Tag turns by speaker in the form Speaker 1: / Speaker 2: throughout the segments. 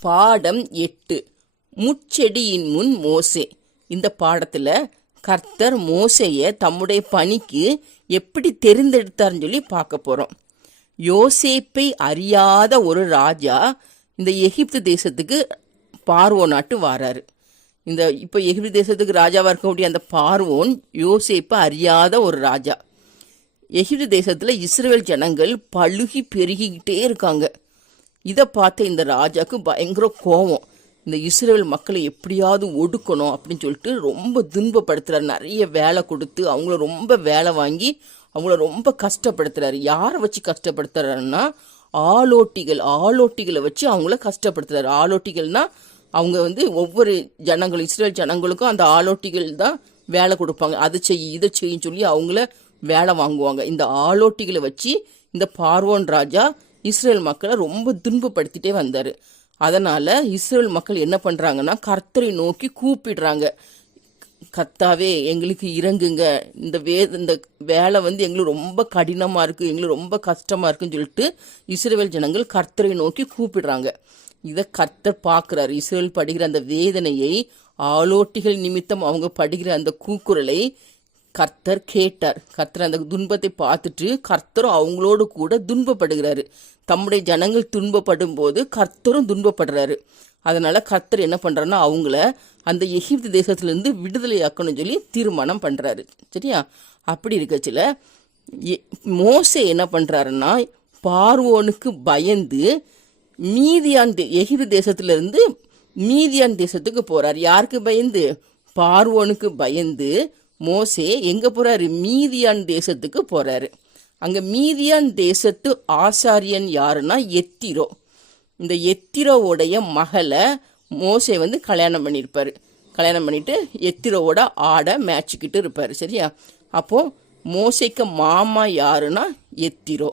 Speaker 1: பாடம் எட்டு. முச்செடியின் முன் மோசே. இந்த பாடத்துல கர்த்தர் மோசையை தம்முடைய பணிக்கு எப்படி தெரிந்தெடுத்தார்னு சொல்லி பார்க்க போறோம். யோசேப்பை அறியாத ஒரு ராஜா இந்த எகிப்து தேசத்துக்கு பார்வோ நாட்டு வாராரு. இந்த இப்போ எகிப்து தேசத்துக்கு ராஜாவாக இருக்கக்கூடிய அந்த பார்வோன் யோசேப்பை அறியாத ஒரு ராஜா. எகிப்து தேசத்தில் இஸ்ரேல் ஜனங்கள் பழுகி பெருகிக்கிட்டே இருக்காங்க. இதை பார்த்து இந்த ராஜாவுக்கு பயங்கர கோபம் இந்த இஸ்ரேல் மக்களை எப்படியாவது ஒடுக்கணும் அப்படின்னு சொல்லிட்டு ரொம்ப துன்பப்படுத்துறாரு. நிறைய வேலை கொடுத்து அவங்கள ரொம்ப வேலை வாங்கி அவங்கள ரொம்ப கஷ்டப்படுத்துறாரு. யாரை வச்சு கஷ்டப்படுத்துறாருன்னா ஆலோட்டிகள் ஆலோட்டிகளை வச்சு அவங்கள கஷ்டப்படுத்துறாரு. ஆலோட்டிகள்னா அவங்க வந்து ஒவ்வொரு ஜனங்களும் இஸ்ரேல் ஜனங்களுக்கும் அந்த ஆலோட்டிகள் தான் வேலை கொடுப்பாங்க. அதை செய் இதை செய்யும் சொல்லி அவங்கள வேலை வாங்குவாங்க. இந்த ஆலோட்டிகளை வச்சு இந்த பார்வோன் ராஜா இஸ்ரேல் மக்களை ரொம்ப துன்பப்படுத்திட்டே வந்தார். அதனால் இஸ்ரேல் மக்கள் என்ன பண்ணுறாங்கன்னா கர்த்தரை நோக்கி கூப்பிடுறாங்க. கத்தாவே எங்களுக்கு இறங்குங்க. இந்த வே இந்த வேலை வந்து எங்களுக்கு ரொம்ப கடினமாக இருக்குது எங்களுக்கு ரொம்ப கஷ்டமாக இருக்குன்னு சொல்லிட்டு இஸ்ரேல் ஜனங்கள் கர்த்தரை நோக்கி கூப்பிடுறாங்க. இதை கர்த்தர் பார்க்குறாரு. இஸ்ரேல் படுகிற அந்த வேதனையை ஆலோட்டிகள் நிமித்தம் அவங்க படுகிற அந்த கூக்குரலை கர்த்தர் கேட்டார். கர்த்தர் அந்த துன்பத்தை பார்த்துட்டு கர்த்தரும் அவங்களோடு கூட துன்பப்படுகிறாரு. தம்முடைய ஜனங்கள் துன்பப்படும் போது கர்த்தரும் துன்பப்படுறாரு. அதனால கர்த்தர் என்ன பண்றாருன்னா அவங்கள அந்த எகிப்து தேசத்திலிருந்து விடுதலையாக்கணும்னு சொல்லி தீர்மானம் பண்றாரு. சரியா? அப்படி இருக்கச்சில எ- மோசே என்ன பண்றாருன்னா பார்வோனுக்கு பயந்து மீதியான் தே- எகிப்து தேசத்திலிருந்து மீதியான் தேசத்துக்கு போறார். யாருக்கு பயந்து? பார்வோனுக்கு பயந்து மோசே எங்கே போகிறாரு மீதியான் தேசத்துக்கு போகிறாரு அங்கே மீதியான் தேசத்து ஆசாரியன் யாருன்னா எத்திரோ. இந்த எத்திரோவுடைய மகளை மோசே வந்து கல்யாணம் பண்ணியிருப்பார். கல்யாணம் பண்ணிட்டு எத்திரோவோட ஆடை மேய்ச்சிக்கிட்டு இருப்பார் சரியா? அப்போது மோசைக்கு மாமா யாருன்னா எத்திரோ.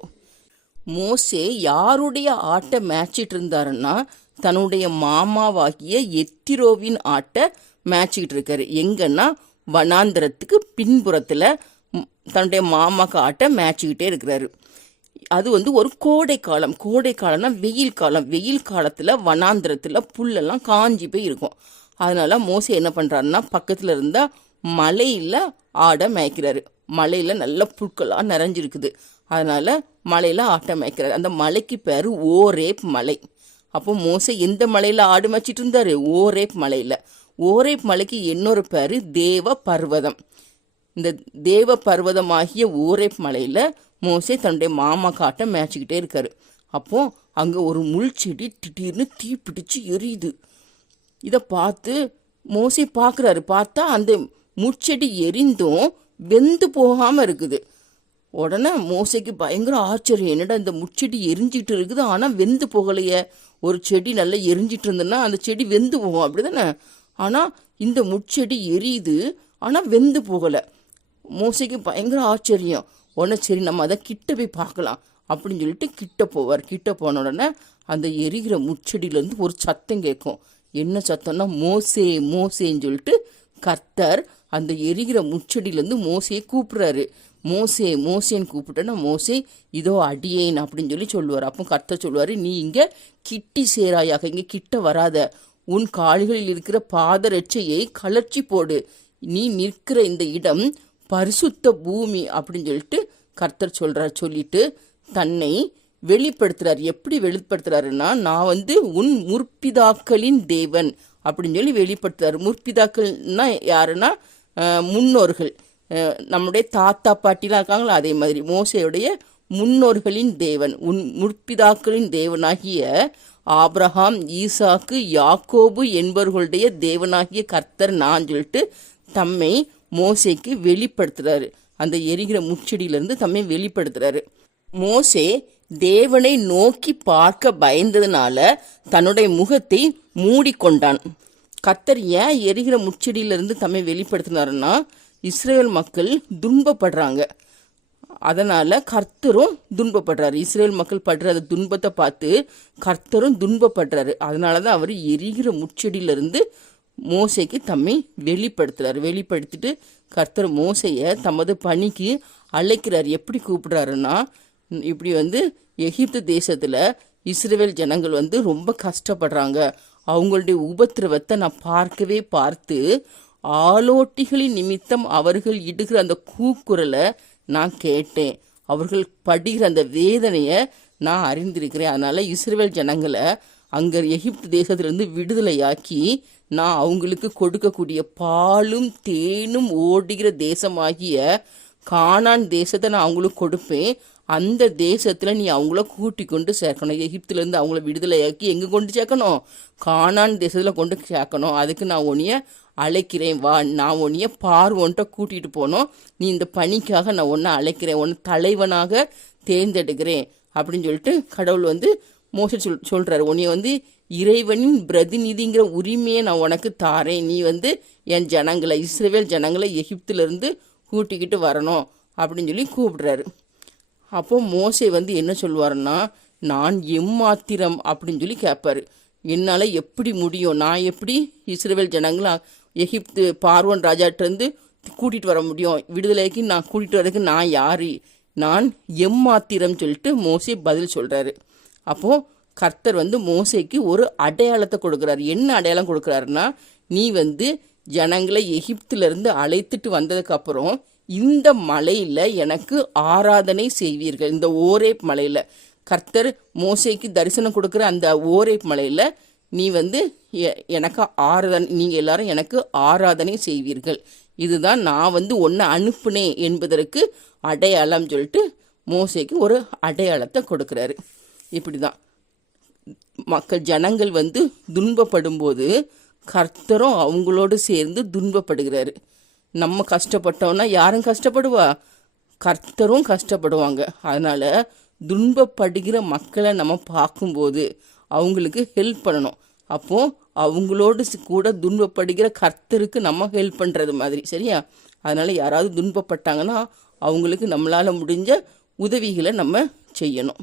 Speaker 1: மோசே யாருடைய ஆட்டை மேய்ச்சிட்டு இருந்தாருன்னா தன்னுடைய மாமாவாகிய எத்திரோவின் ஆட்டை மேய்ச்சிக்கிட்டு இருக்காரு. எங்கன்னா வனாந்திரத்துக்கு பின்புறத்தில் தன்னுடைய மாமா ஆட்டை மேய்ச்சிக்கிட்டே இருக்கிறாரு. அது வந்து ஒரு கோடை காலம் கோடை காலம்னா வெயில் காலம். வெயில் காலத்தில் வனாந்திரத்தில் புல்லெல்லாம் காஞ்சி போய் இருக்கும். அதனால மோசி என்ன பண்ணுறாருன்னா பக்கத்தில் இருந்தால் மலையில் ஆடை மேய்க்கிறாரு. மலையில் நல்ல புற்களாக நிறைஞ்சிருக்குது. அதனால் மலையில் ஆட்டை மேய்க்கிறாரு. அந்த மலைக்கு பேர் ஓரேப் மலை. அப்போ மோசை எந்த மலையில் ஆடு மேய்ச்சிட்டு இருந்தார்? ஓரேப் மலையில். ஓரேப் மலைக்கு இன்னொரு பேர் தேவ பர்வதம். இந்த தேவ பர்வதமாகிய ஓரேப் மலையில் மோசே தன்னுடைய மாமா காட்டை மேய்ச்சிக்கிட்டே இருக்காரு. அப்போ அங்கே ஒரு முள் செடி திடீர்னு தீ பிடிச்சு எரியுது. இதை பார்த்து மோசே பார்க்குறாரு பார்த்தா அந்த முச்செடி எரிந்தும் வெந்து போகாமல் இருக்குது. உடனே மோசைக்கு பயங்கர ஆச்சரியம். என்னடா இந்த முச்செடி எரிஞ்சிட்டு இருக்குது? ஆனால் வெந்து போகலையே. ஒரு செடி நல்லா எரிஞ்சிட்டு இருந்ததுன்னா அந்த செடி வெந்து போகும். அப்படிதானே? ஆனால் இந்த முட்செடி எரியுது. ஆனால் வெந்து போகலை. மோசைக்கு பயங்கர ஆச்சரியம். உடனே சரி நம்ம அதை கிட்ட போய் பார்க்கலாம் அப்படின்னு சொல்லிட்டு கிட்ட போவார். கிட்ட போன உடனே அந்த எரிகிற முச்செடியிலேருந்து ஒரு சத்தம் கேட்கும். என்ன சத்தம்னா மோசே மோசேன்னு சொல்லிட்டு கர்த்தர் அந்த எரிகிற முச்செடியிலேருந்து மோசையை கூப்பிட்றாரு. மோசே மோசேன்னு கூப்பிட்டேன்னா மோசே இதோ அடியேன் அப்படின்னு சொல்லி சொல்லுவார். அப்போ கர்த்தர் சொல்லுவார் நீ இங்கே கிட்டி சேராயாக இங்கே கிட்ட வராத. உன் கால்களில் இருக்கிற பாதரட்சையை கலர்ச்சி போடு. நீ நிற்கிற இந்த இடம் பரிசுத்த பூமி அப்படின்னு சொல்லிட்டு கர்த்தர் சொல்றார் சொல்லிட்டு தன்னை வெளிப்படுத்துறார். எப்படி வெளிப்படுத்துறாருன்னா நான் வந்து உன் முற்பிதாக்களின் தேவன் அப்படின்னு சொல்லி வெளிப்படுத்துறாரு. முற்பிதாக்கள்னா யாருன்னா? முன்னோர்கள். நம்முடைய தாத்தா பாட்டிலாம் இருக்காங்களா? அதே மாதிரி மோசையுடைய முன்னோர்களின் தேவன் உன் முற்பிதாக்களின் தேவனாகிய ஆப்ரஹாம் ஈசாக்கு யாக்கோபு என்பவர்களுடைய தேவனாகிய கர்த்தர் நான் சொல்லிட்டு தம்மை மோசைக்கு வெளிப்படுத்துறாரு. அந்த எரிகிற முச்செடியிலிருந்து தம்மை வெளிப்படுத்துறாரு. மோசே தேவனை நோக்கி பார்க்க பயந்ததுனால தன்னுடைய முகத்தை மூடிக்கொண்டான். கத்தர் ஏன் எரிகிற முச்செடியிலிருந்து தம்மை வெளிப்படுத்தினாருன்னா இஸ்ரேல் மக்கள் துன்பப்படுறாங்க. அதனால் கர்த்தரும் துன்பப்படுறாரு. இஸ்ரேல் மக்கள் படுற அந்த துன்பத்தை பார்த்து கர்த்தரும் துன்பப்படுறாரு. அதனால தான் அவர் எரிகிற முச்செடியிலிருந்து மோசைக்கு தம்மை வெளிப்படுத்துறாரு. வெளிப்படுத்திட்டு கர்த்தர் மோசையை தமது பணிக்கு அழைக்கிறார். எப்படி கூப்பிடுறாருன்னா இப்படி வந்து எகிப்து தேசத்தில் இஸ்ரேல் ஜனங்கள் வந்து ரொம்ப கஷ்டப்படுறாங்க. அவங்களுடைய உபத்திரவத்தை நான் பார்க்கவே பார்த்து ஆலோட்டிகளின் நிமித்தம் அவர்கள் இடுகிற அந்த கூக்குரலை நான் கேட்டேன். அவர்கள் படுகிற அந்த வேதனையை நான் அறிந்திருக்கிறேன். அதனால் இஸ்ரேல் ஜனங்களை அங்கே எகிப்து தேசத்திலிருந்து விடுதலையாக்கி நான் அவங்களுக்கு கொடுக்கக்கூடிய பாலும் தேனும் ஓடுகிற தேசமாகிய கானான் தேசத்தை நான் அவங்களுக்கு கொடுப்பேன். அந்த தேசத்தில் நீ அவங்கள கூட்டி கொண்டு சேர்க்கணும். எகிப்துலேருந்து அவங்கள விடுதலையாக்கி எங்கே கொண்டு சேர்க்கணும்? கானான் தேசத்தில் கொண்டு சேர்க்கணும். அதுக்கு நான் உன்னைய அழைக்கிறேன். வா நான் உன்னைய பார்வோன்ட்ட கூட்டிகிட்டு போனோம் நீ இந்த பணிக்காக நான் ஒன்றை அழைக்கிறேன். உன்னை தலைவனாக தேர்ந்தெடுக்கிறேன். அப்படின்னு சொல்லிட்டு கடவுள் வந்து மோச சொல் சொல்கிறாரு உன்னைய வந்து இறைவனின் பிரதிநிதிங்கிற உரிமையை நான் உனக்கு தாரேன். நீ வந்து என் ஜனங்களை இஸ்ரேவேல் ஜனங்களை எகிப்திலிருந்து கூட்டிக்கிட்டு வரணும் அப்படின்னு சொல்லி கூப்பிடுறாரு. அப்போ மோசை வந்து என்ன சொல்லுவாருன்னா நான் எம்மாத்திரம் அப்படின்னு சொல்லி கேட்பாரு என்னால் எப்படி முடியும்? நான் எப்படி இஸ்ரேல் ஜனங்களை எகிப்து பார்வன் ராஜாட்டிருந்து கூட்டிகிட்டு வர முடியும்? விடுதலைக்கு நான் கூட்டிகிட்டு வரதுக்கு நான் யார்? நான் எம்மாத்திரம் சொல்லிட்டு மோசே பதில் சொல்கிறாரு அப்போது கர்த்தர் வந்து மோசைக்கு ஒரு அடையாளத்தை கொடுக்குறாரு. என்ன அடையாளம் கொடுக்குறாருன்னா நீ வந்து ஜனங்களை எகிப்திலிருந்து அழைத்துட்டு வந்ததுக்கப்புறம் இந்த மலையில் எனக்கு ஆராதனை செய்வீர்கள். இந்த ஓரேப் மலையில். கர்த்தர் மோசைக்கு தரிசனம் கொடுக்குற அந்த ஓரேப் மலையில் நீ வந்து எ- எனக்கு ஆராதனை நீங்கள் எல்லாரும் எனக்கு ஆராதனை செய்வீர்கள். இதுதான் நான் வந்து ஒன்றை அனுப்புனேன் என்பதற்கு அடையாளம் சொல்லிட்டு மோசைக்கு ஒரு அடையாளத்தை கொடுக்குறாரு. இப்படி தான் மக்கள் ஜனங்கள் வந்து துன்பப்படும்போது கர்த்தரும் அவங்களோடு சேர்ந்து துன்பப்படுகிறாரு. நம்ம கஷ்டப்பட்டோம்னா யாரும் கஷ்டப்படுவா? கர்த்தரும் கஷ்டப்படுவாங்க. அதனால் துன்பப்படுகிற மக்களை நம்ம பார்க்கும்போது அவங்களுக்கு ஹெல்ப் பண்ணணும். அப்போ அவங்களோடு கூட துன்பப்படுகிற கர்த்தருக்கு நம்ம ஹெல்ப் பண்ணுறது மாதிரி சரியா? அதனால் யாராவது துன்பப்பட்டாங்கன்னா அவங்களுக்கு நம்மளால் முடிஞ்ச உதவிகளை நம்ம செய்யணும்.